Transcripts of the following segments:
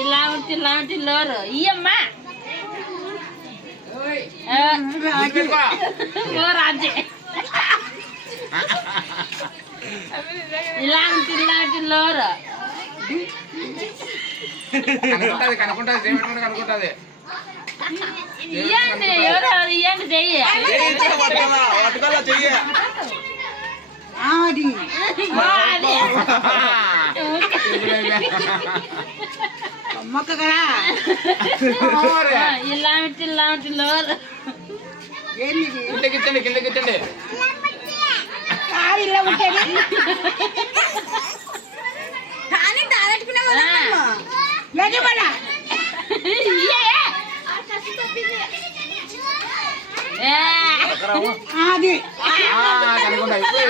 ఇలా ఉంటే ఇలా ఉంటే లోరు ఇయ్యమ్మా ఇలా ఉంటే ఇలా ఉంటే లోరు ఇయ్యండి ఎవరు ఇయ్యండి చెయ్యి. మొక్క కదా ఇలా ఉంటే ఇలా కానీ తాగట్టుకునే ఆ. లేకపోడా ఇయ్యే. ఏ. ఆది ఆ, కనుక్కుంటా ఇప్పుడు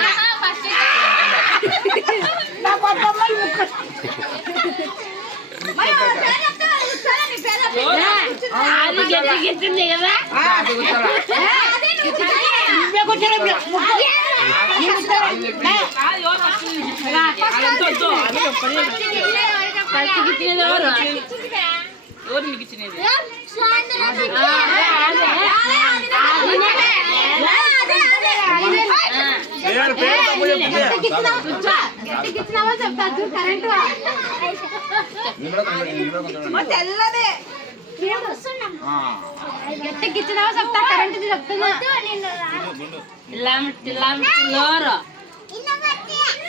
నా పట్టమ్మలు ముక్క అది గట్టి గట్టింది కదా అది కూర్చోరా. ఇవే కూర్చోరా ఇవే. ముక్క. ఫస్ట్ గిట్టినది ఎవరు కొంచెం, ఇందులో కొంచెం. తెల్లదే ఆ. గట్టికిచ్చినావా చెప్తా? కరెంట్ చెప్తున్నా లోరు.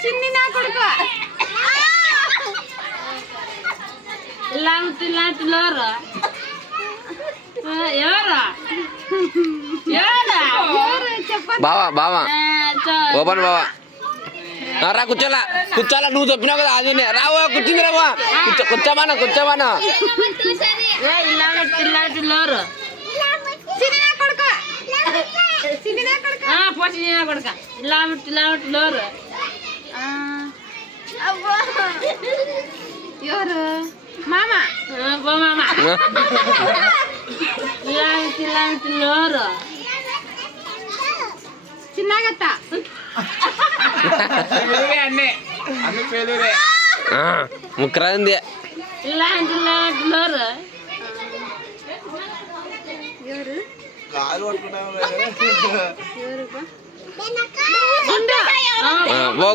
చిన్ని నా కొడుకు. లోరు. ఎవరు? ఎవరు? బావా బావా. ఓపెన్ బావా. రా కూర్చోలా. కూర్చోలా నువ్వు చెప్పినావు కదా అది రావా కూర్చుంది రావా కూర్చో కూర్చోమానా కూర్చోమానా. ఏ, ఇలాంటి ఇలాంటి లోరు చిన్ని నా కొడుకు. చిన్ని నా కొడుకు. ఆ, పోసి నేను కొడుక. ఇలాంటి ఇలాంటి లోరు ఆ, అబ్బా. ఎవరు? మామ. మామ. ఇలాంటి ఇలాంటి లోరు చిన్నగత్త. ముక్కరాంది. ఇలాంటి గుండు. ఆ, రాజీ. ఆ, పో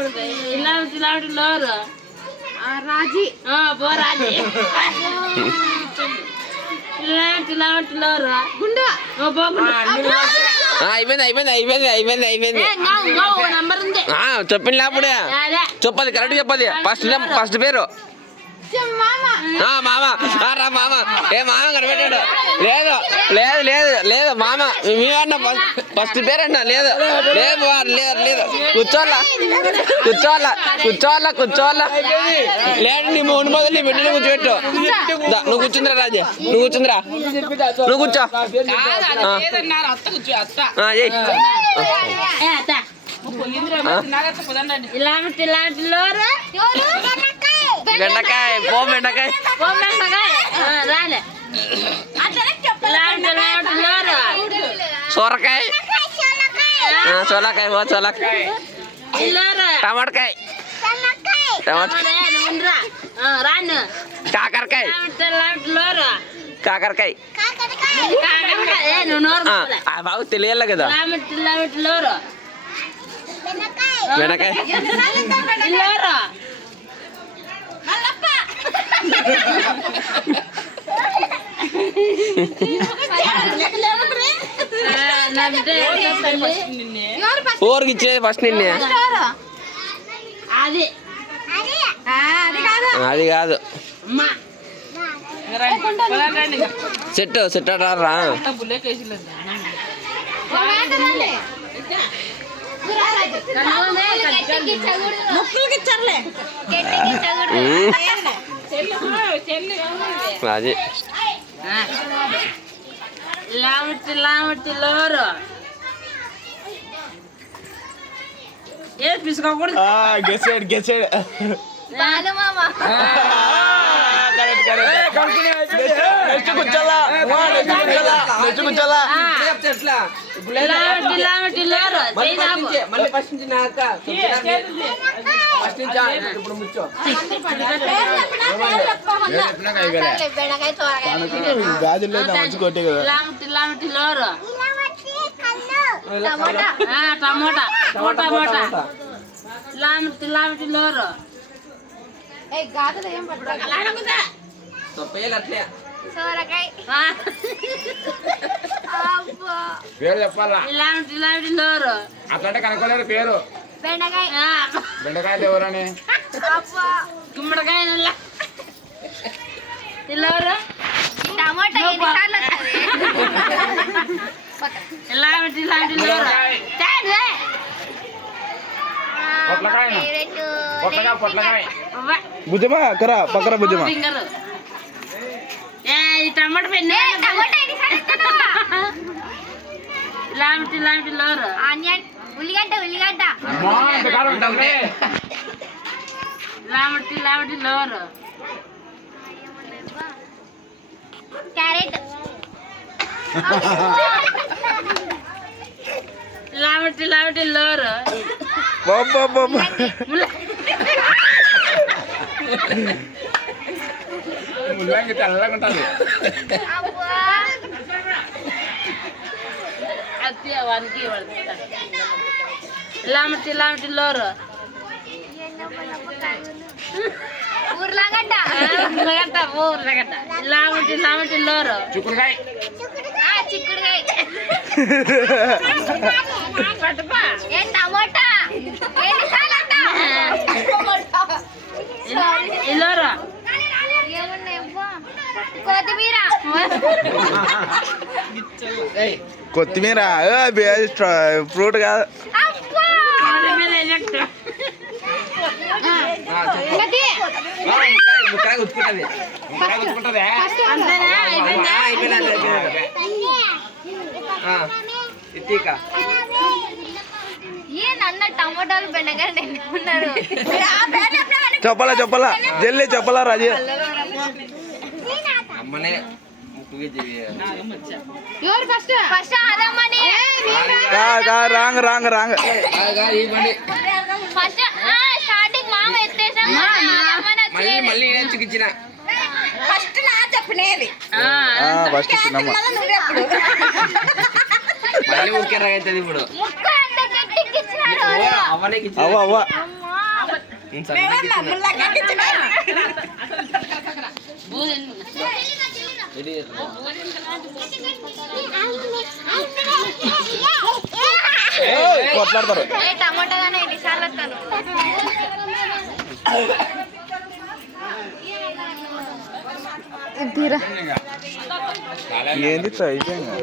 రాజీ ఇలాంటి ఇలాంటి లోరు గుండు ఆ, పో గుండు. ఆ, అయిపోయింది అయిపోయింది అయిపోయింది అయిపోయింది అయిపోయింది. చెప్పింది చెప్పది కరెక్ట్ చెప్పది ఫస్ట్ ఫస్ట్ పేరు. మామ ఆ మామ ఆ, రా మామ ఏ మామ కనిపెట్టాడు లేదు లేదు లేదు లేదు మామ మీ అన్న ఫస్ట్ ఫస్ట్ పేరన్న లేదు లేదు లేదు లేదు కూర్చోవాలా కూర్చోవాలా కూర్చోవాలా కూర్చోవాలా లేదు నీ మూడు మొదలు నీ బిడ్డని కూర్చోబెట్టు నువ్వు కూర్చుందిరా రాజే నువ్వు కూర్చుందిరా నువ్వు కూర్చో ఆ. ఆ, ఏయ్. ఏ, అత్త. ఇలాంటి ఇలాంటి లోరు బెండకాయ పో బెండకాయ సొరకాయ. ఆ, సొలకాయ పో సొలకాయ టమాటకాయ. కాకరకాయ. కాకరకాయ. బాగా తెలియాలి కదా. బెండకాయ ఈ లోరు ఆ, నా బిడ్డ ఏదో తల్లి. ఎవరు ఫస్ట్ ఊరికి ఇచ్చేది ఫస్ట్ నిన్నే. అది. కాదు. సెట్ సెట్ రా. ముక్కులకి ఇచ్చారులే. అది. లామటి లామటి లోరు. ఏ తీసుకోకూడదు గెసాడు గెసాడు ఇప్పుడు ముచ్చో ఏం చెప్పినాక అయిపోలే బెండకాయ తోరకాయ గాజుల్లో మంచి కొట్టే కదా. టమోటా ఆ, టమోటా. టమోటా ఇలాంటి ఇలాంటి లోరు ఏ గాజులు ఏం పట్టుకోవాలి తొప్పేయాలి అట్లే. సోరకాయ ఆ, అబ్బా. పేరు చెప్పాలా? ఇలాంటి ఇలాంటి లోరు అట్లంటే కనుక్కోలేరు పేరు. బెండకాయ. ఆ, బెండకాయలు ఎవరని? అబ్బా. గుమ్మడికాయ నల్ల లోరు టమోటా ఎన్నిసార్లు వస్తుంది? ఇలాంటి ఇలాంటి లోరు చాలు. పొట్లకాయ పొట్లకాయ పొట్లకాయ. అవ్వ. భుజమా కరా పక్కన భుజమా ఫింగర్ ఏ ఈ టమాటా పెన్ను టమోటా ఎన్నిసార్లు ఇలాంటి ఇలాంటి లోరు ఆనియన్ ఉల్లిగడ్డ ఉల్లిగడ్డ. ఇలాంటి ఇలాంటి లోరు ఇలాంటి ఇలాంటి లోరు. ముల్ల- ముల్లంగి తెల్లగా ఉంటుంది. అబ్బా. అత్తి వానికి ఇలాంటి ఇలాంటి లోరు. ఊర్లాగడ్డ. ఉర్లగడ్డ ఊర్లగడ్డ ఇలాంటి ఇలాంటి లోరు. చిక్కుడుకాయ ఆ, చిక్కుడుకాయ పట్టుపా ఏ టమోటా ఎన్నిసార్లు అంటావ్? ఈ లోరు ఏమున్నాయి అబ్బా? కొత్తిమీర. కొత్తిమీర ఫ్రూట్ కాదు అబ్బా ఇటీకా. టమోటాలు బెండకాయలు ఉన్నారు చెప్పాలా చెప్పాలా? జల్లి చెప్పాలా రాజీ? అమ్మనే first first wrong wrong wrong. First starting మామ ఎత్తేసాం. మళ్ళీ మళ్ళీ చికిచ్చిన చెప్పనేది ఫస్ట్ చిన్నమ్మ. మళ్ళీ ఊరికే అవుతుంది ఇప్పుడు. అవ్వ అవ్వ. కొట్లాడతారు ఏ టమోటా ఏంది అయిపోయింది